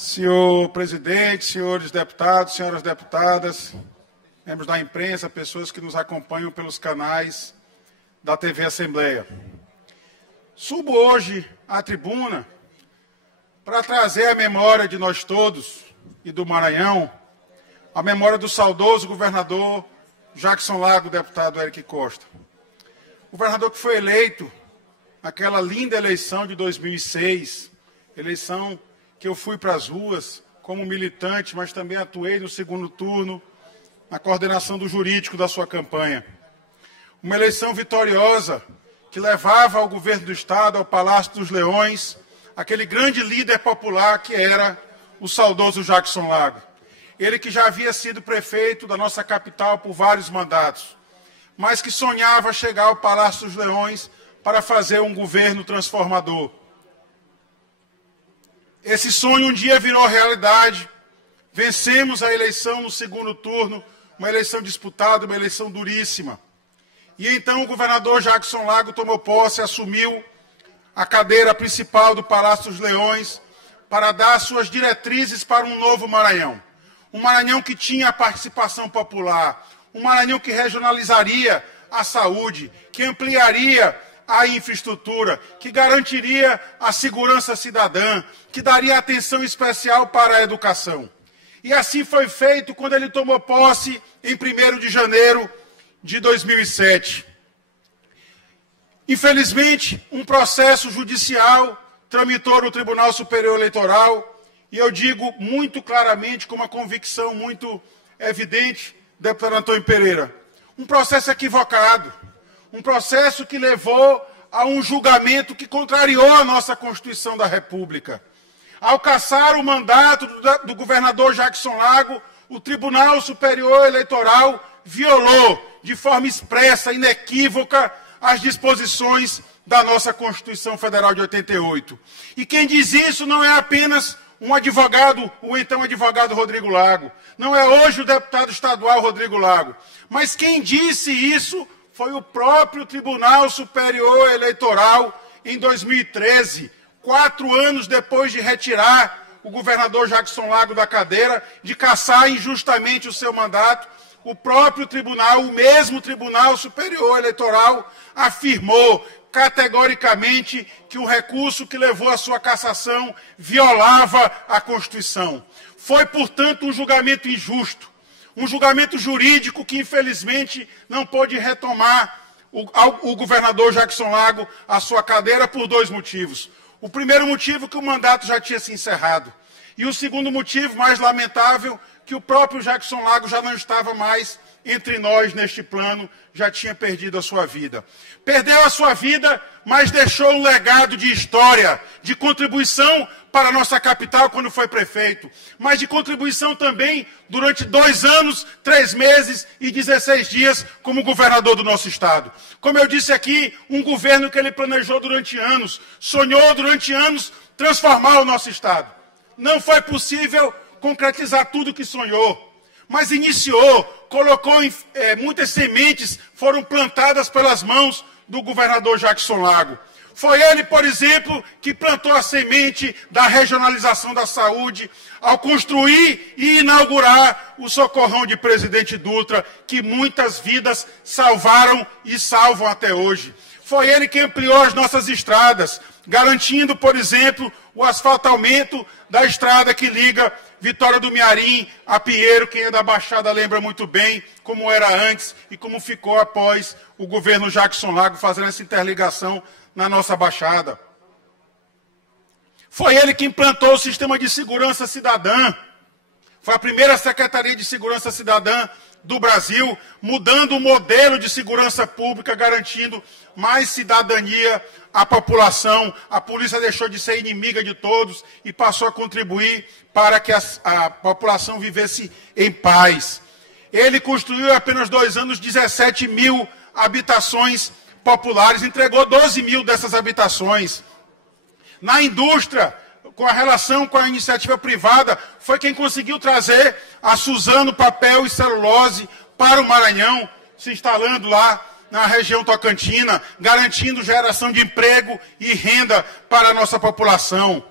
Senhor presidente, senhores deputados, senhoras deputadas, membros da imprensa, pessoas que nos acompanham pelos canais da TV Assembleia. Subo hoje à tribuna para trazer a memória de nós todos e do Maranhão, a memória do saudoso governador Jackson Lago, deputado Eric Costa. Governador que foi eleito naquela linda eleição de 2006, eleição que eu fui para as ruas como militante, mas também atuei no segundo turno, na coordenação do jurídico da sua campanha. Uma eleição vitoriosa que levava ao governo do Estado, ao Palácio dos Leões, aquele grande líder popular que era o saudoso Jackson Lago. Ele que já havia sido prefeito da nossa capital por vários mandatos, mas que sonhava chegar ao Palácio dos Leões para fazer um governo transformador. Esse sonho um dia virou realidade. Vencemos a eleição no segundo turno, uma eleição disputada, uma eleição duríssima. E então o governador Jackson Lago tomou posse, assumiu a cadeira principal do Palácio dos Leões para dar suas diretrizes para um novo Maranhão. Um Maranhão que tinha a participação popular, um Maranhão que regionalizaria a saúde, que ampliaria a infraestrutura, que garantiria a segurança cidadã, que daria atenção especial para a educação. E assim foi feito quando ele tomou posse em 1º de janeiro de 2007. Infelizmente, um processo judicial tramitou no Tribunal Superior Eleitoral, e eu digo muito claramente, com uma convicção muito evidente, deputado Antônio Pereira, um processo equivocado, um processo que levou a um julgamento que contrariou a nossa Constituição da República. Ao cassar o mandato do governador Jackson Lago, o Tribunal Superior Eleitoral violou de forma expressa, inequívoca, as disposições da nossa Constituição Federal de 88. E quem diz isso não é apenas um advogado, o então advogado Rodrigo Lago, não é hoje o deputado estadual Rodrigo Lago, mas quem disse isso foi o próprio Tribunal Superior Eleitoral em 2013, 4 anos depois de retirar o governador Jackson Lago da cadeira, de cassar injustamente o seu mandato. O próprio tribunal, o mesmo Tribunal Superior Eleitoral, afirmou categoricamente que o recurso que levou à sua cassação violava a Constituição. Foi, portanto, um julgamento injusto, um julgamento jurídico que, infelizmente, não pôde retomar o governador Jackson Lago à sua cadeira por 2 motivos. O primeiro motivo, que o mandato já tinha se encerrado. E o segundo motivo, mais lamentável, que o próprio Jackson Lago já não estava mais entre nós neste plano, já tinha perdido a sua vida. Perdeu a sua vida, mas deixou um legado de história, de contribuição para a nossa capital quando foi prefeito, mas de contribuição também durante 2 anos, 3 meses e 16 dias como governador do nosso estado. Como eu disse aqui, um governo que ele planejou durante anos, sonhou durante anos transformar o nosso estado. Não foi possível concretizar tudo o que sonhou, mas iniciou, colocou muitas sementes, foram plantadas pelas mãos do governador Jackson Lago. Foi ele, por exemplo, que plantou a semente da regionalização da saúde, ao construir e inaugurar o Socorrão de Presidente Dutra, que muitas vidas salvaram e salvam até hoje. Foi ele que ampliou as nossas estradas, garantindo, por exemplo, o asfaltamento da estrada que liga Vitória do Mearim a Pinheiro. Quem é da Baixada lembra muito bem como era antes e como ficou após o governo Jackson Lago fazendo essa interligação na nossa Baixada. Foi ele que implantou o Sistema de Segurança Cidadã. Foi a primeira Secretaria de Segurança Cidadã do Brasil, mudando o modelo de segurança pública, garantindo mais cidadania à população. A polícia deixou de ser inimiga de todos e passou a contribuir para que a população vivesse em paz. Ele construiu em apenas 2 anos 17 mil habitações populares, entregou 12 mil dessas habitações. Na indústria, com a relação com a iniciativa privada, foi quem conseguiu trazer a Suzano Papel e Celulose para o Maranhão, se instalando lá na região tocantina, garantindo geração de emprego e renda para a nossa população.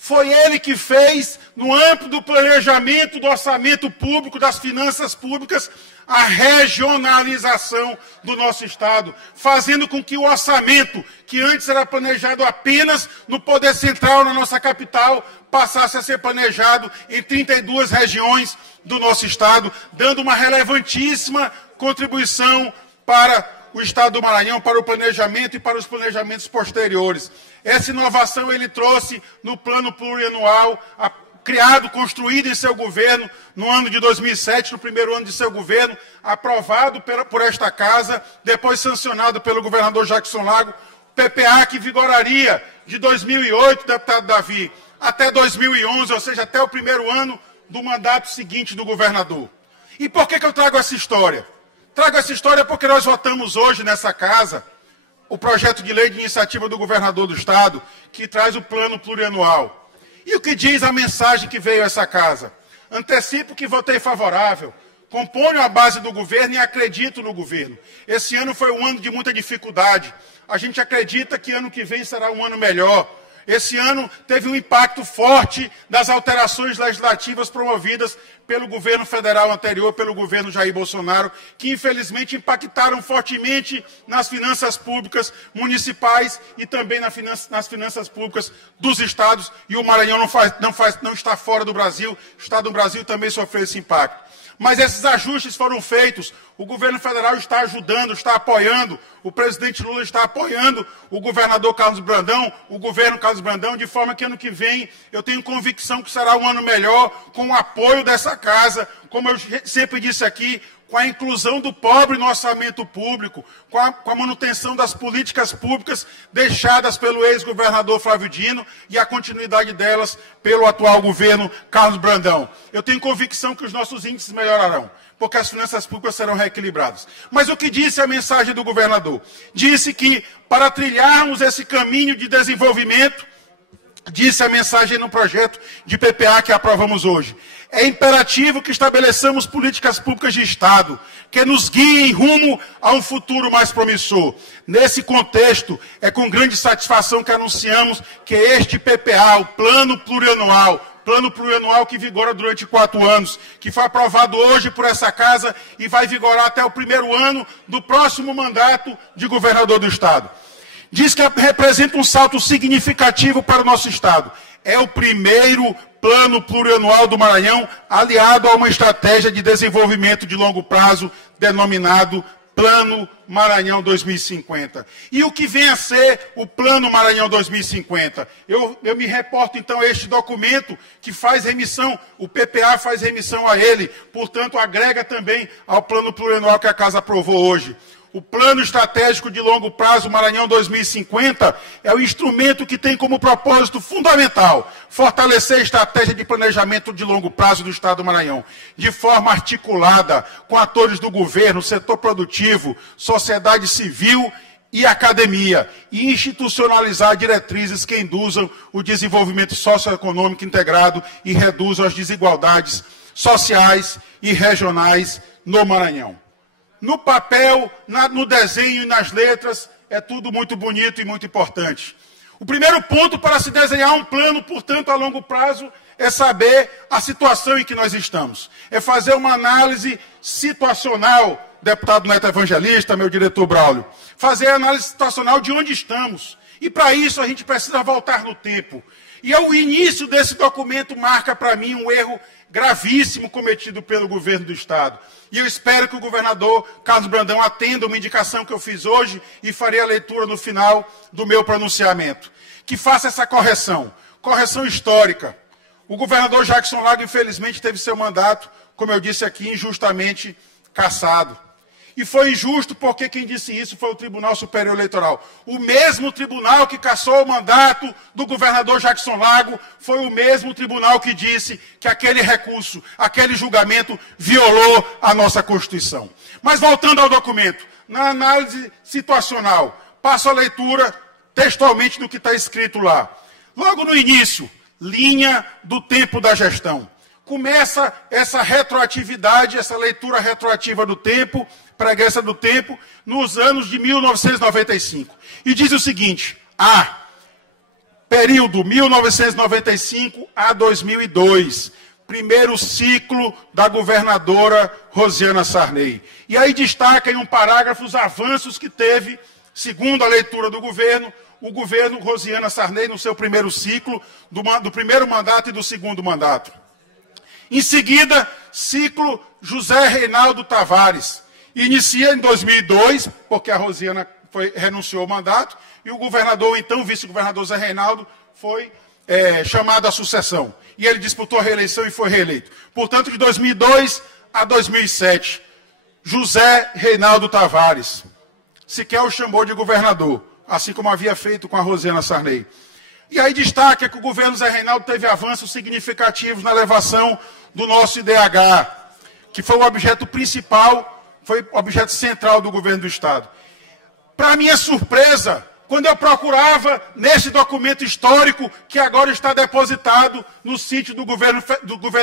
Foi ele que fez, no âmbito do planejamento do orçamento público, das finanças públicas, a regionalização do nosso Estado, fazendo com que o orçamento, que antes era planejado apenas no Poder Central, na nossa capital, passasse a ser planejado em 32 regiões do nosso Estado, dando uma relevantíssima contribuição para o Estado do Maranhão, para o planejamento e para os planejamentos posteriores. Essa inovação ele trouxe no plano plurianual, criado, construído em seu governo, no ano de 2007, no primeiro ano de seu governo, aprovado por esta casa, depois sancionado pelo governador Jackson Lago, PPA que vigoraria de 2008, deputado Davi, até 2011, ou seja, até o primeiro ano do mandato seguinte do governador. E por que eu trago essa história? Trago essa história porque nós votamos hoje nessa casa o projeto de lei de iniciativa do governador do Estado, que traz o plano plurianual. E o que diz a mensagem que veio a essa casa? Antecipo que votei favorável, componho a base do governo e acredito no governo. Esse ano foi um ano de muita dificuldade. A gente acredita que ano que vem será um ano melhor. Esse ano teve um impacto forte das alterações legislativas promovidas pelo governo federal anterior, pelo governo Jair Bolsonaro, que infelizmente impactaram fortemente nas finanças públicas municipais e também nas finanças públicas dos estados. E o Maranhão não está fora do Brasil, o Estado do Brasil também sofreu esse impacto. Mas esses ajustes foram feitos, o governo federal está ajudando, está apoiando, o presidente Lula está apoiando o governador Carlos Brandão, o governo Carlos Brandão, de forma que ano que vem eu tenho convicção que será um ano melhor, com o apoio dessa casa, como eu sempre disse aqui, com a inclusão do pobre no orçamento público, com a manutenção das políticas públicas deixadas pelo ex-governador Flávio Dino e a continuidade delas pelo atual governo Carlos Brandão. Eu tenho convicção que os nossos índices melhorarão, porque as finanças públicas serão reequilibradas. Mas o que disse a mensagem do governador? Disse que para trilharmos esse caminho de desenvolvimento, disse a mensagem no projeto de PPA que aprovamos hoje, é imperativo que estabeleçamos políticas públicas de Estado, que nos guiem rumo a um futuro mais promissor. Nesse contexto, é com grande satisfação que anunciamos que este PPA, o Plano Plurianual que vigora durante 4 anos, que foi aprovado hoje por essa casa e vai vigorar até o primeiro ano do próximo mandato de governador do Estado. Diz que representa um salto significativo para o nosso Estado. É o primeiro plano plurianual do Maranhão, aliado a uma estratégia de desenvolvimento de longo prazo, denominado Plano Maranhão 2050. E o que vem a ser o Plano Maranhão 2050? Eu me reporto, então, a este documento que faz remissão, o PPA faz remissão a ele, portanto, agrega também ao Plano Plurianual que a Casa aprovou hoje. O Plano Estratégico de Longo Prazo Maranhão 2050 é o instrumento que tem como propósito fundamental fortalecer a estratégia de planejamento de longo prazo do Estado do Maranhão, de forma articulada com atores do governo, setor produtivo, sociedade civil e academia, e institucionalizar diretrizes que induzam o desenvolvimento socioeconômico integrado e reduzam as desigualdades sociais e regionais no Maranhão. No papel, no desenho e nas letras, é tudo muito bonito e muito importante. O primeiro ponto para se desenhar um plano, portanto, a longo prazo, é saber a situação em que nós estamos. É fazer uma análise situacional, deputado Neto Evangelista, meu diretor Braulio. Fazer a análise situacional de onde estamos. E para isso a gente precisa voltar no tempo. E o início desse documento marca para mim um erro gravíssimo cometido pelo governo do Estado. E eu espero que o governador Carlos Brandão atenda uma indicação que eu fiz hoje e farei a leitura no final do meu pronunciamento. Que faça essa correção histórica. O governador Jackson Lago, infelizmente, teve seu mandato, como eu disse aqui, injustamente cassado. E foi injusto porque quem disse isso foi o Tribunal Superior Eleitoral. O mesmo tribunal que cassou o mandato do governador Jackson Lago foi o mesmo tribunal que disse que aquele recurso, aquele julgamento violou a nossa Constituição. Mas voltando ao documento, na análise situacional, passo a leitura textualmente do que está escrito lá. Logo no início, linha do tempo da gestão. Começa essa retroatividade, essa leitura retroativa do tempo, preguiça do tempo, nos anos de 1995. E diz o seguinte, período 1995 a 2002, primeiro ciclo da governadora Rosiana Sarney. E aí destaca em um parágrafo os avanços que teve, segundo a leitura do governo, o governo Rosiana Sarney no seu primeiro ciclo, do primeiro mandato e do segundo mandato. Em seguida, ciclo José Reinaldo Tavares. Inicia em 2002, porque a Rosiana renunciou ao mandato, e o governador, então vice-governador Zé Reinaldo, foi chamado à sucessão. E ele disputou a reeleição e foi reeleito. Portanto, de 2002 a 2007, José Reinaldo Tavares sequer o chamou de governador, assim como havia feito com a Rosiana Sarney. E aí destaca que o governo Zé Reinaldo teve avanços significativos na elevação do nosso IDH, que foi o objeto principal, foi o objeto central do governo do Estado. Para minha surpresa, quando eu procurava nesse documento histórico que agora está depositado no sítio do governo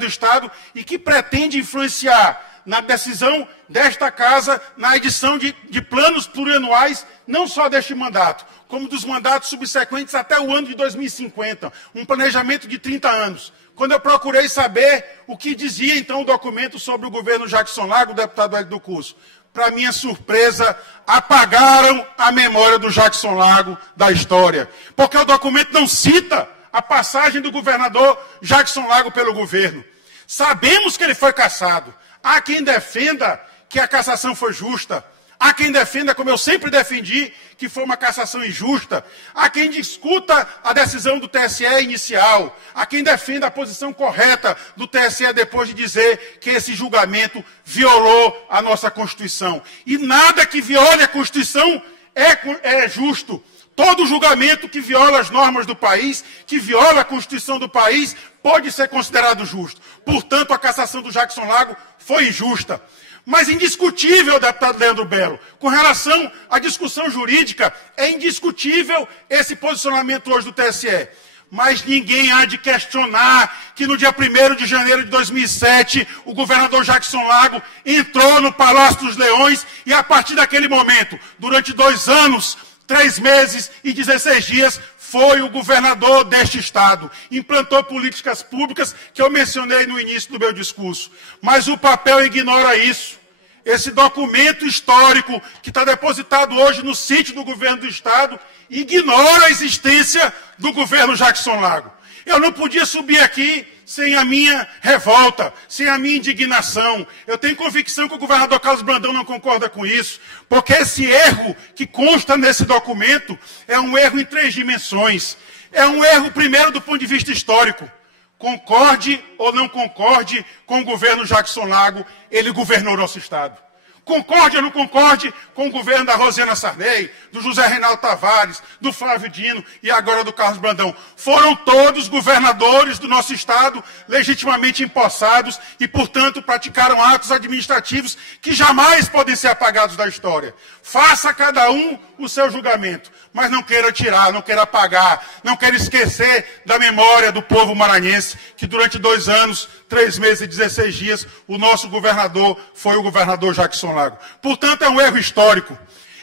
do Estado e que pretende influenciar na decisão desta casa, na edição de planos plurianuais, não só deste mandato, como dos mandatos subsequentes até o ano de 2050, um planejamento de 30 anos. Quando eu procurei saber o que dizia então o documento sobre o governo Jackson Lago, o deputado Hélio do Curso, para minha surpresa, apagaram a memória do Jackson Lago da história. Porque o documento não cita a passagem do governador Jackson Lago pelo governo. Sabemos que ele foi cassado. Há quem defenda que a cassação foi justa. Há quem defenda, como eu sempre defendi, que foi uma cassação injusta. Há quem discuta a decisão do TSE inicial. Há quem defenda a posição correta do TSE depois de dizer que esse julgamento violou a nossa Constituição. E nada que viole a Constituição é justo. Todo julgamento que viola as normas do país, que viola a Constituição do país, pode ser considerado justo. Portanto, a cassação do Jackson Lago foi injusta. Mas indiscutível, deputado Leandro Belo, com relação à discussão jurídica, é indiscutível esse posicionamento hoje do TSE. Mas ninguém há de questionar que no dia 1º de janeiro de 2007, o governador Jackson Lago entrou no Palácio dos Leões e, a partir daquele momento, durante 2 anos, 3 meses e 16 dias, foi o governador deste Estado. Implantou políticas públicas que eu mencionei no início do meu discurso. Mas o papel ignora isso. Esse documento histórico que está depositado hoje no sítio do governo do Estado ignora a existência do governo Jackson Lago. Eu não podia subir aqui sem a minha revolta, sem a minha indignação. Eu tenho convicção que o governador Carlos Brandão não concorda com isso, porque esse erro que consta nesse documento é um erro em 3 dimensões. É um erro, primeiro, do ponto de vista histórico. Concorde ou não concorde com o governo Jackson Lago, ele governou nosso Estado. Concorde ou não concorde com o governo da Rosiana Sarney, do José Reinaldo Tavares, do Flávio Dino e agora do Carlos Brandão. Foram todos governadores do nosso Estado legitimamente empossados e, portanto, praticaram atos administrativos que jamais podem ser apagados da história. Faça cada um o seu julgamento, mas não queira tirar, não queira apagar, não queira esquecer da memória do povo maranhense que durante 2 anos, 3 meses e 16 dias, o nosso governador foi o governador Jackson Lago. Portanto, é um erro histórico.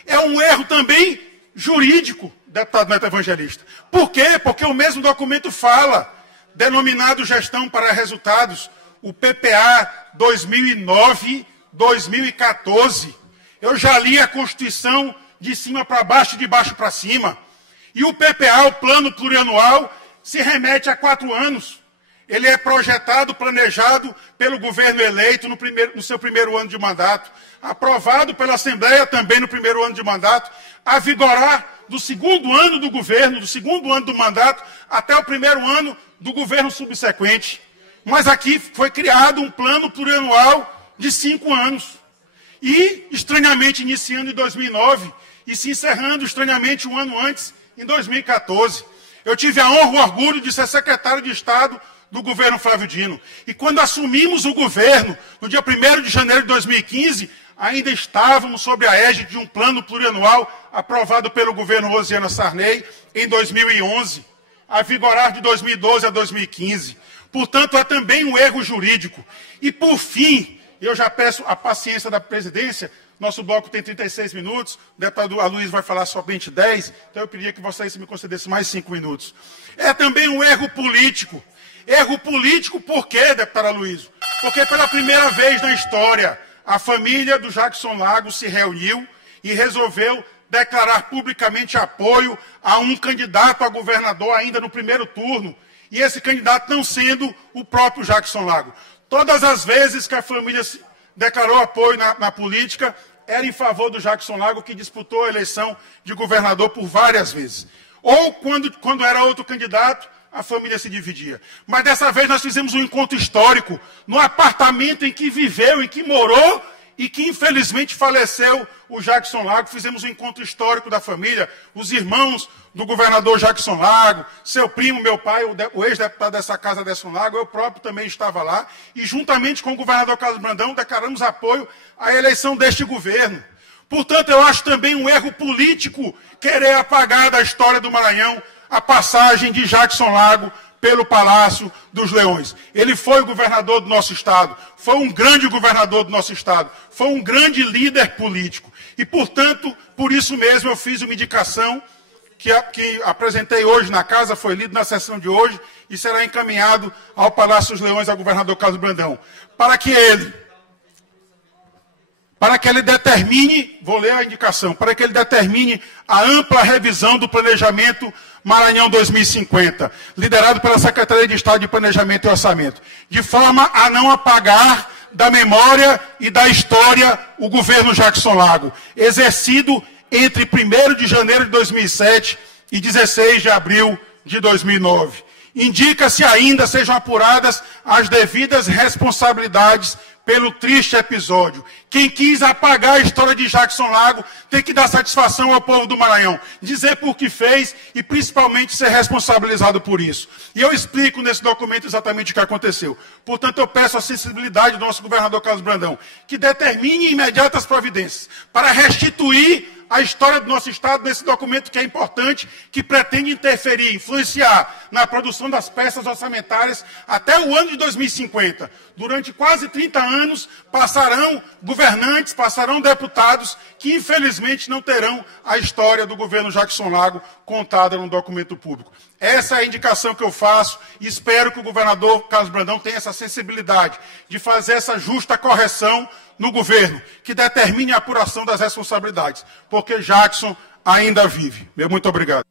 É um erro também jurídico, deputado Neto Evangelista. Por quê? Porque o mesmo documento fala, denominado Gestão para Resultados, o PPA 2009-2014. Eu já li a Constituição de cima para baixo e de baixo para cima. E o PPA, o Plano Plurianual, se remete a 4 anos. Ele é projetado, planejado pelo governo eleito no seu primeiro ano de mandato, aprovado pela Assembleia também no primeiro ano de mandato, a vigorar do 2º ano do governo, do 2º ano do mandato, até o 1º ano do governo subsequente. Mas aqui foi criado um plano plurianual de 5 anos. E, estranhamente, iniciando em 2009 e se encerrando, estranhamente, um ano antes, em 2014. Eu tive a honra e o orgulho de ser secretário de Estado do governo Flávio Dino. E quando assumimos o governo, no dia 1º de janeiro de 2015, ainda estávamos sob a égide de um plano plurianual aprovado pelo governo Rosiana Sarney em 2011, a vigorar de 2012 a 2015. Portanto, é também um erro jurídico. E, por fim, eu já peço a paciência da presidência, Nosso bloco tem 36 minutos, o deputado Aloysio vai falar somente 10, então eu pediria que Vossa Excelência me concedesse mais 5 minutos. É também um erro político. Erro político por quê, deputado Aloysio? Porque pela primeira vez na história, a família do Jackson Lago se reuniu e resolveu declarar publicamente apoio a um candidato a governador ainda no primeiro turno, e esse candidato não sendo o próprio Jackson Lago. Todas as vezes que a família declarou apoio na política, era em favor do Jackson Lago, que disputou a eleição de governador por várias vezes. Ou quando era outro candidato, a família se dividia. Mas dessa vez nós fizemos um encontro histórico no apartamento em que viveu, em que morou e que infelizmente faleceu o Jackson Lago. Fizemos um encontro histórico da família, os irmãos do governador Jackson Lago, seu primo, meu pai, o ex-deputado dessa casa, Jackson Lago, eu próprio também estava lá, e juntamente com o governador Carlos Brandão declaramos apoio à eleição deste governo. Portanto, eu acho também um erro político querer apagar da história do Maranhão a passagem de Jackson Lago pelo Palácio dos Leões. Ele foi o governador do nosso estado, foi um grande governador do nosso estado, foi um grande líder político. E, portanto, por isso mesmo eu fiz uma indicação que apresentei hoje na casa, foi lido na sessão de hoje e será encaminhado ao Palácio dos Leões, ao governador Carlos Brandão, para que ele determine, vou ler a indicação, para que ele determine a ampla revisão do planejamento Maranhão 2050, liderado pela Secretaria de Estado de Planejamento e Orçamento, de forma a não apagar da memória e da história o governo Jackson Lago, exercido entre 1º de janeiro de 2007 e 16 de abril de 2009. Indica-se ainda sejam apuradas as devidas responsabilidades pelo triste episódio. Quem quis apagar a história de Jackson Lago tem que dar satisfação ao povo do Maranhão, dizer por que fez e principalmente ser responsabilizado por isso. E eu explico nesse documento exatamente o que aconteceu. Portanto, eu peço a sensibilidade do nosso governador Carlos Brandão, que determine imediatas providências para restituir a história do nosso estado nesse documento que é importante, que pretende interferir, influenciar na produção das peças orçamentárias até o ano de 2050. Durante quase 30 anos, passarão governantes, passarão deputados que, infelizmente, não terão a história do governo Jackson Lago contada no documento público. Essa é a indicação que eu faço e espero que o governador Carlos Brandão tenha essa sensibilidade de fazer essa justa correção no governo, que determine a apuração das responsabilidades, porque Jackson ainda vive. Muito obrigado.